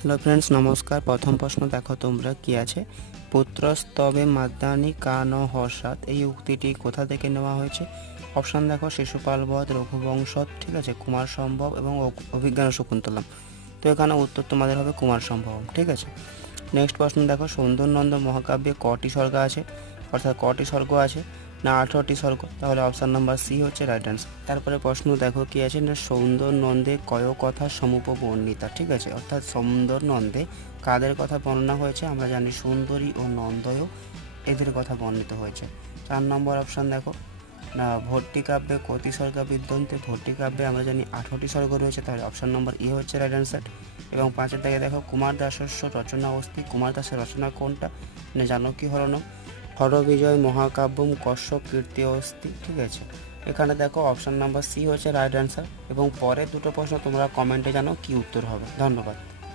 Hello friends, নমস্কার। প্রথম প্রশ্ন দেখো তোমরা কি আছে, পুত্রস্তবে মাদ্যানি কান হর্ষাৎ, এই উক্তিটি কোথা থেকে নেওয়া হয়েছে? অপশান দেখো, শিশুপাল বধ, রঘুবংশত, ঠিক আছে, কুমার সম্ভব এবং অভিজ্ঞান শকুন্তলম। তো এখানে উত্তর তোমাদের হবে কুমার সম্ভবম, ঠিক আছে। নেক্সট প্রশ্ন দেখো, সুন্দরনন্দ মহাকাব্যে কটি স্বর্গ আছে, অর্থাৎ কটি স্বর্গ আছে না 18টি স্বর্গ? তাহলে অপশান নাম্বার সি হচ্ছে রাইট অ্যান্সার। তারপরে প্রশ্ন দেখো কি আছে না, সৌন্দর নন্দে কয় কথা সমুপবর্ণিতা, ঠিক আছে, অর্থাৎ সুন্দর নন্দে কাদের কথা বর্ণনা হয়েছে? আমরা জানি সুন্দরী ও নন্দয়ও এদের কথা বর্ণিত হয়েছে। 4 নম্বর অপশান দেখো না, ভট্টিকাব্যে কতি স্বর্গ বিদ্যন্তে, ভট্টিকাব্যে আমরা জানি 18টি স্বর্গ রয়েছে, তাহলে অপশান নম্বর ই হচ্ছে রাইট অ্যান্সার। এবং 5 থেকে দেখো, কুমার দাসস্য রচনা অস্তি, কুমার দাসের রচনা কোনটা? না জানকী হরণম। হরবিজয় মহাকাব্যম কশ্যপ কীর্তি অস্তি, ঠিক আছে। এখানে দেখো অপশান নাম্বার সি হচ্ছে রাইট অ্যান্সার। এবং পরের দুটো প্রশ্ন তোমরা কমেন্টে জানো কি উত্তর হবে। ধন্যবাদ।